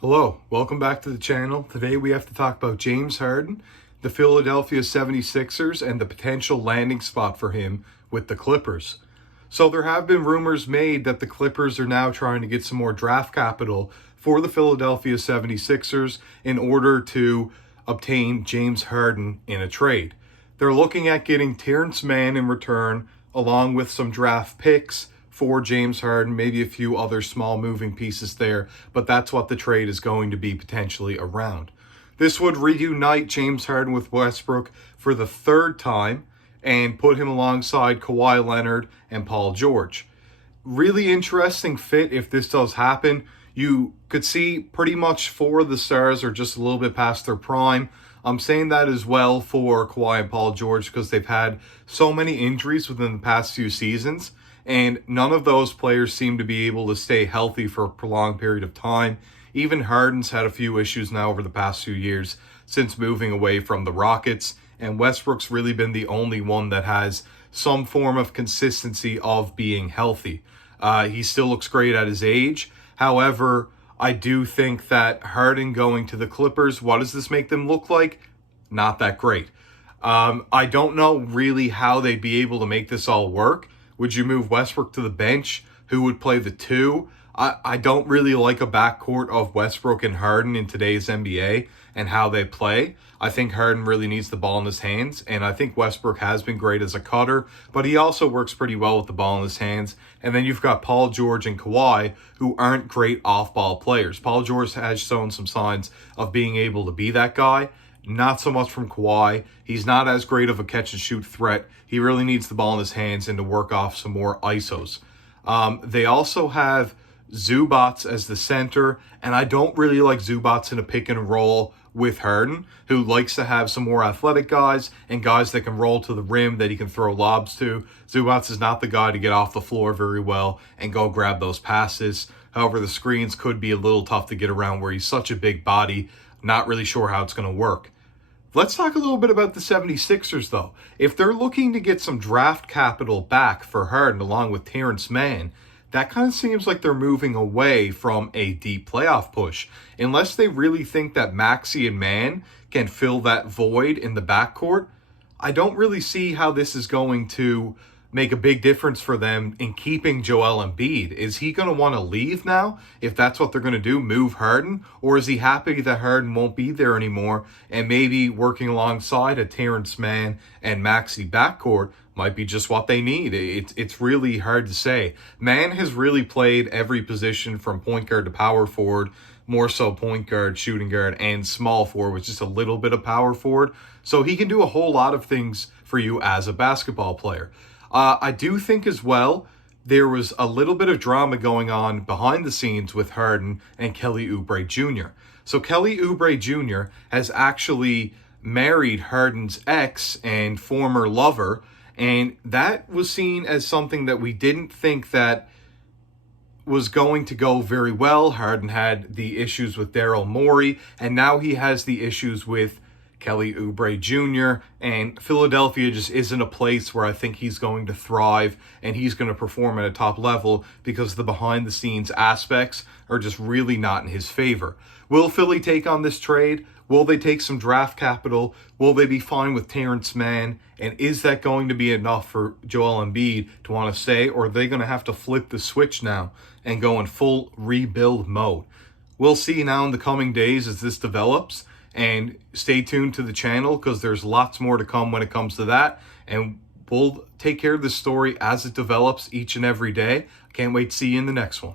Hello, welcome back to the channel. Today we have to talk about James Harden, the Philadelphia 76ers, and the potential landing spot for him with the Clippers. So there have been rumors made that the Clippers are now trying to get some more draft capital for the Philadelphia 76ers in order to obtain James Harden in a trade. They're looking at getting Terrence Mann in return, along with some draft picks for James Harden, maybe a few other small moving pieces there, but that's what the trade is going to be potentially around. This would reunite James Harden with Westbrook for the third time and put him alongside Kawhi Leonard and Paul George. Really interesting fit if this does happen. You could see pretty much four of the stars are just a little bit past their prime. I'm saying that as well for Kawhi and Paul George because they've had so many injuries within the past few seasons, and none of those players seem to be able to stay healthy for a prolonged period of time. Even Harden's had a few issues now over the past few years since moving away from the Rockets, and Westbrook's really been the only one that has some form of consistency of being healthy. He still looks great at his age. However, I do think that Harden going to the Clippers, what does this make them look like? Not that great. I don't know really how they'd be able to make this all work. Would you move Westbrook to the bench? Who would play the two? I don't really like a backcourt of Westbrook and Harden in today's NBA and how they play. I think Harden really needs the ball in his hands, and I think Westbrook has been great as a cutter, but he also works pretty well with the ball in his hands. And then you've got Paul George and Kawhi, who aren't great off-ball players. Paul George has shown some signs of being able to be that guy. Not so much from Kawhi. He's not as great of a catch-and-shoot threat. He really needs the ball in his hands and to work off some more ISOs. They also have Zubac as the center, and I don't really like Zubac in a pick and roll with Harden, who likes to have some more athletic guys and guys that can roll to the rim that he can throw lobs to. Zubac is not the guy to get off the floor very well and go grab those passes. However, the screens could be a little tough to get around where he's such a big body. Not really sure how it's going to work. Let's talk a little bit about the 76ers, though. If they're looking to get some draft capital back for Harden along with Terrence Mann, that kind of seems like they're moving away from a deep playoff push. Unless they really think that Maxey and Mann can fill that void in the backcourt, I don't really see how this is going to make a big difference for them in keeping Joel Embiid. Is he going to want to leave now if that's what they're going to do, move Harden? Or is he happy that Harden won't be there anymore and maybe working alongside a Terrence Mann and Maxey backcourt might be just what they need? It's really hard to say. Mann has really played every position from point guard to power forward, more so point guard, shooting guard, and small forward, with just a little bit of power forward. So he can do a whole lot of things for you as a basketball player. I do think as well, there was a little bit of drama going on behind the scenes with Harden and Kelly Oubre Jr. So Kelly Oubre Jr. has actually married Harden's ex and former lover, and that was seen as something that we didn't think that was going to go very well. Harden had the issues with Daryl Morey, and now he has the issues with Kelly Oubre Jr., and Philadelphia just isn't a place where I think he's going to thrive and he's going to perform at a top level because the behind-the-scenes aspects are just really not in his favor. Will Philly take on this trade? Will they take some draft capital? Will they be fine with Terrence Mann? And is that going to be enough for Joel Embiid to want to stay, or are they going to have to flip the switch now and go in full rebuild mode? We'll see now in the coming days as this develops. And stay tuned to the channel because there's lots more to come when it comes to that. And we'll take care of this story as it develops each and every day. I can't wait to see you in the next one.